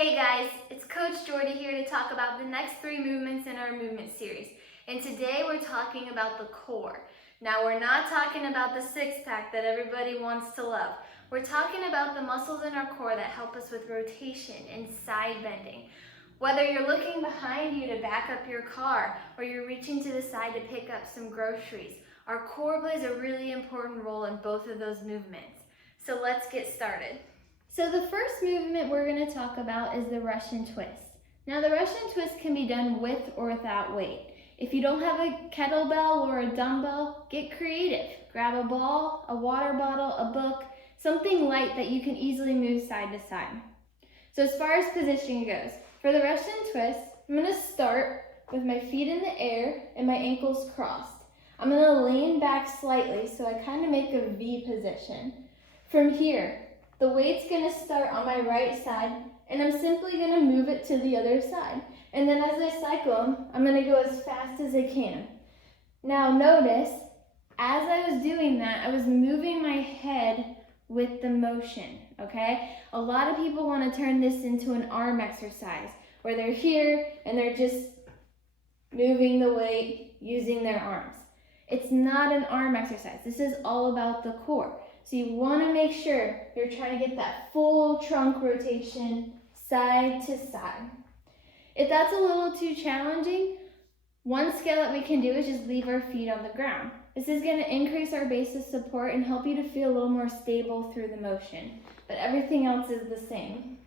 Hey guys, it's Coach Jordy here to talk about the next 3 movements in our movement series. And today we're talking about the core. Now we're not talking about the six-pack that everybody wants to love. We're talking about the muscles in our core that help us with rotation and side bending. Whether you're looking behind you to back up your car or you're reaching to the side to pick up some groceries, our core plays a really important role in both of those movements. So let's get started. So the first movement we're going to talk about is the Russian twist. Now the Russian twist can be done with or without weight. If you don't have a kettlebell or a dumbbell, get creative. Grab a ball, a water bottle, a book, something light that you can easily move side to side. So as far as positioning goes, for the Russian twist, I'm going to start with my feet in the air and my ankles crossed. I'm going to lean back slightly so I kind of make a V position. From here, the weight's going to start on my right side, and I'm simply going to move it to the other side. And then as I cycle, I'm going to go as fast as I can. Now notice, as I was doing that, I was moving my head with the motion, okay? A lot of people want to turn this into an arm exercise, where they're here and they're just moving the weight using their arms. It's not an arm exercise. This is all about the core. So you want to make sure you're trying to get that full trunk rotation side to side. If that's a little too challenging, one skill that we can do is just leave our feet on the ground. This is going to increase our base of support and help you to feel a little more stable through the motion. But everything else is the same.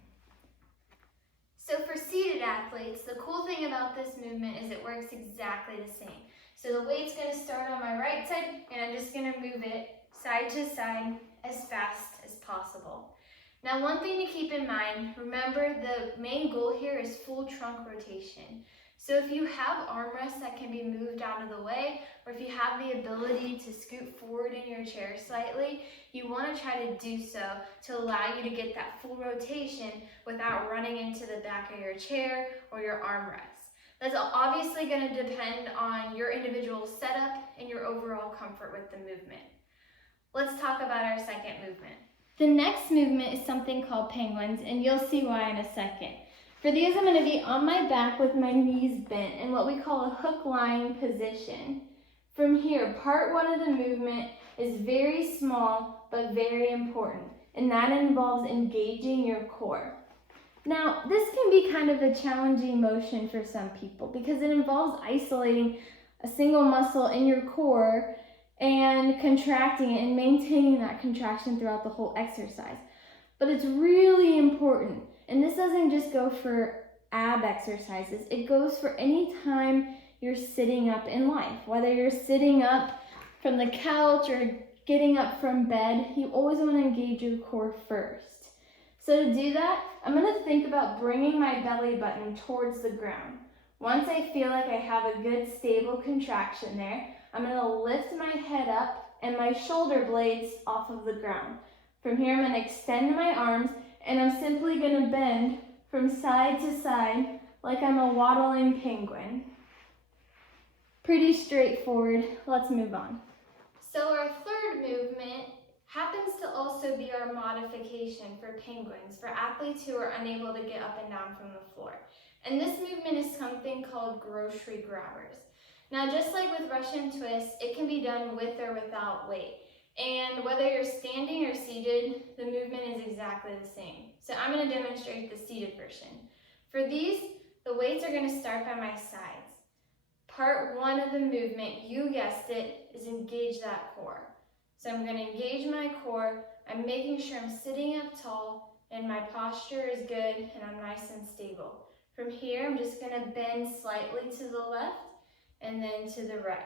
So for seated athletes, the cool thing about this movement is it works exactly the same. So the weight's going to start on my right side, and I'm just going to move it side to side as fast as possible. Now one thing to keep in mind, remember the main goal here is full trunk rotation. So if you have armrests that can be moved out of the way, or if you have the ability to scoot forward in your chair slightly, you want to try to do so to allow you to get that full rotation without running into the back of your chair or your armrest. That's obviously going to depend on your individual setup and your overall comfort with the movement. Let's talk about our second movement. The next movement is something called penguins, and you'll see why in a second. For these, I'm going to be on my back with my knees bent in what we call a hook lying position. From here, part 1 of the movement is very small but very important, and that involves engaging your core. Now, this can be kind of a challenging motion for some people because it involves isolating a single muscle in your core and contracting it and maintaining that contraction throughout the whole exercise. But it's really important, and this doesn't just go for ab exercises, it goes for any time you're sitting up in life. Whether you're sitting up from the couch or getting up from bed, you always want to engage your core first. So to do that, I'm going to think about bringing my belly button towards the ground. Once I feel like I have a good stable contraction there, I'm going to lift my head up and my shoulder blades off of the ground. From here, I'm going to extend my arms, and I'm simply going to bend from side to side like I'm a waddling penguin. Pretty straightforward. Let's move on. So our third movement happens to also be our modification for penguins, for athletes who are unable to get up and down from the floor. And this movement is something called grocery grabbers. Now, just like with Russian twists, it can be done with or without weight. And whether you're standing or seated, the movement is exactly the same. So I'm going to demonstrate the seated version. For these, the weights are going to start by my sides. Part 1 of the movement, you guessed it, is engage that core. So I'm going to engage my core. I'm making sure I'm sitting up tall and my posture is good and I'm nice and stable. From here, I'm just going to bend slightly to the left and then to the right,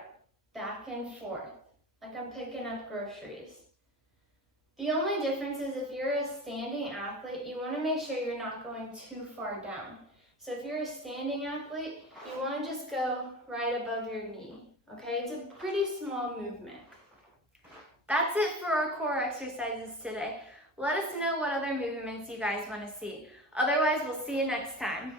back and forth, like I'm picking up groceries. The only difference is if you're a standing athlete, you want to make sure you're not going too far down. So if you're a standing athlete, you want to just go right above your knee, okay? It's a pretty small movement. That's it for our core exercises today. Let us know what other movements you guys want to see. Otherwise, we'll see you next time.